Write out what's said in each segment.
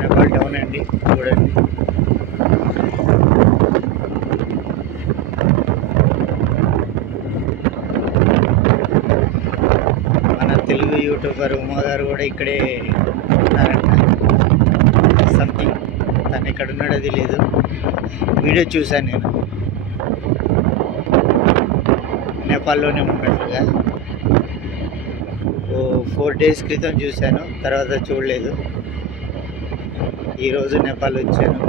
నేపాల్ టౌన్ అండి, చూడండి. మన తెలుగు యూట్యూబర్ ఉమా గారు కూడా ఇక్కడే ఉన్నారంట. సంథింగ్ తను ఎక్కడ ఉన్నాడో తెలియదు, వీడియో చూశాను నేను. నేపాల్లోనే ఉన్నట్లుగా 4 days క్రితం చూశాను, తర్వాత చూడలేదు. ఈరోజు నేపాల్ వచ్చాను.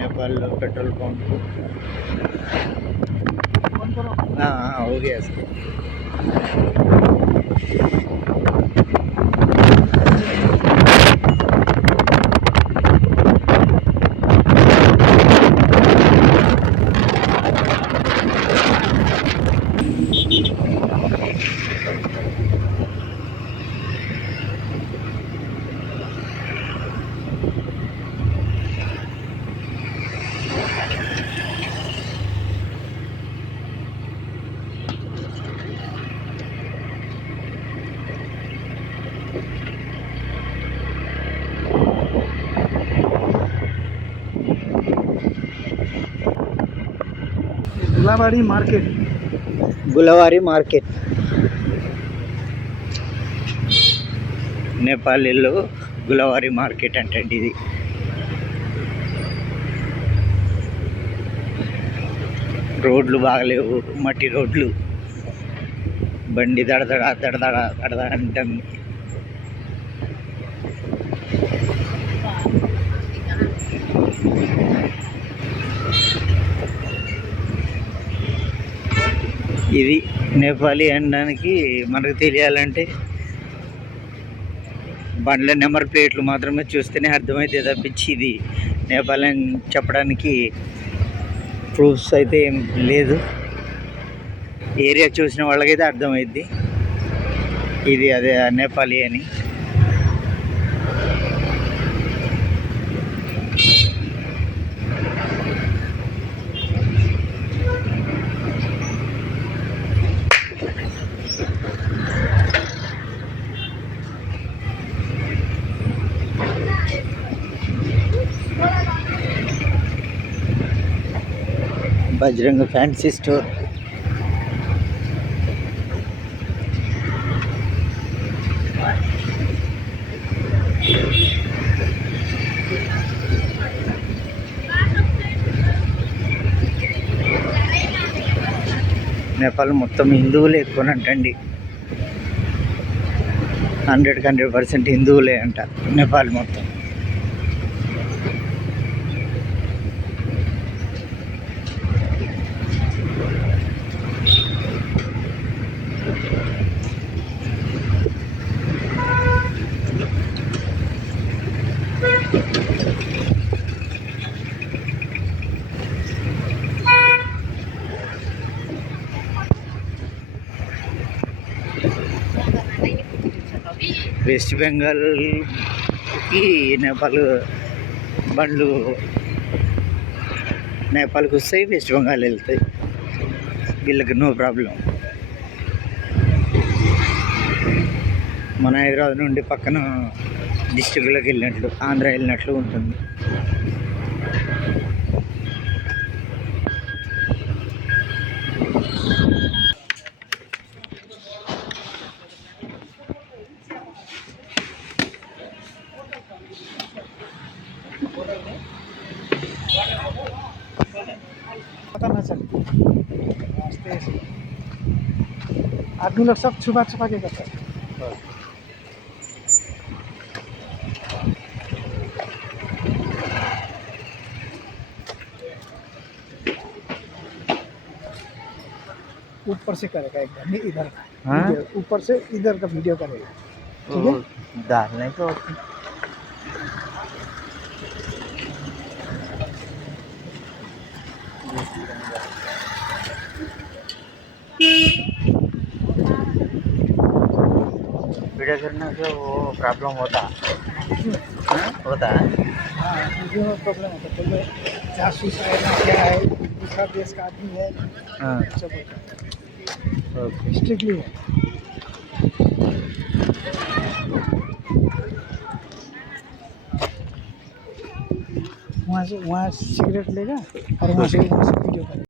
నేపాల్లో పెట్రోల్ పంప్ हो गया सर. గులవారి మార్కెట్ నేపాలీలో గులవారి మార్కెట్ అంటే ఇది. రోడ్లు బాగలేవు, మట్టి రోడ్లు, బండి దడదడ దడదడ దడదడ అంటుంది. ఇది నేపాలీ అనడానికి మనకు తెలియాలంటే బండ్ల నెంబర్ ప్లేట్లు మాత్రమే చూస్తేనే అర్థమైతే తప్పించి ఇది నేపాల్ అని చెప్పడానికి ప్రూఫ్స్ అయితే ఏం లేదు. ఏరియా చూసిన వాళ్ళకైతే అర్థమైద్ది ఇది అదే నేపాలీ అని. Bajrang fancy store. నేపాల్ మొత్తం హిందువులే ఎక్కువనంటండి, 100% హిందువులే అంట నేపాల్ మొత్తం. వెస్ట్ బెంగాల్కి నేపాల్ బండ్లు నేపాల్కి వస్తాయి, వెస్ట్ బెంగాల్ వెళ్తాయి, వీళ్ళకి నో ప్రాబ్లం. మన హైదరాబాద్ నుండి పక్కన డిస్టిక్లోకి వెళ్ళినట్లు, ఆంధ్ర వెళ్ళినట్లు ఉంటుంది. पता ना चल आदमी लोग सब छुपा छुपा के करता है। ऊपर से करेगा एकदम, नहीं इधर का हाँ? वीडियो, ऊपर से इधर का वीडियो करेगा। ठीक है, डालने को वीडियो करने से वो प्रॉब्लम होता होता है। हाँ वीडियो में प्रॉब्लम होता है, तो मैं जासूस है ना क्या है, दूसरा देश का आदमी है, हाँ सब होता है, ओके स्ट्रिक्टली है। वहाँ से सिगरेट लेगा और वहाँ से वीडियो करेगा।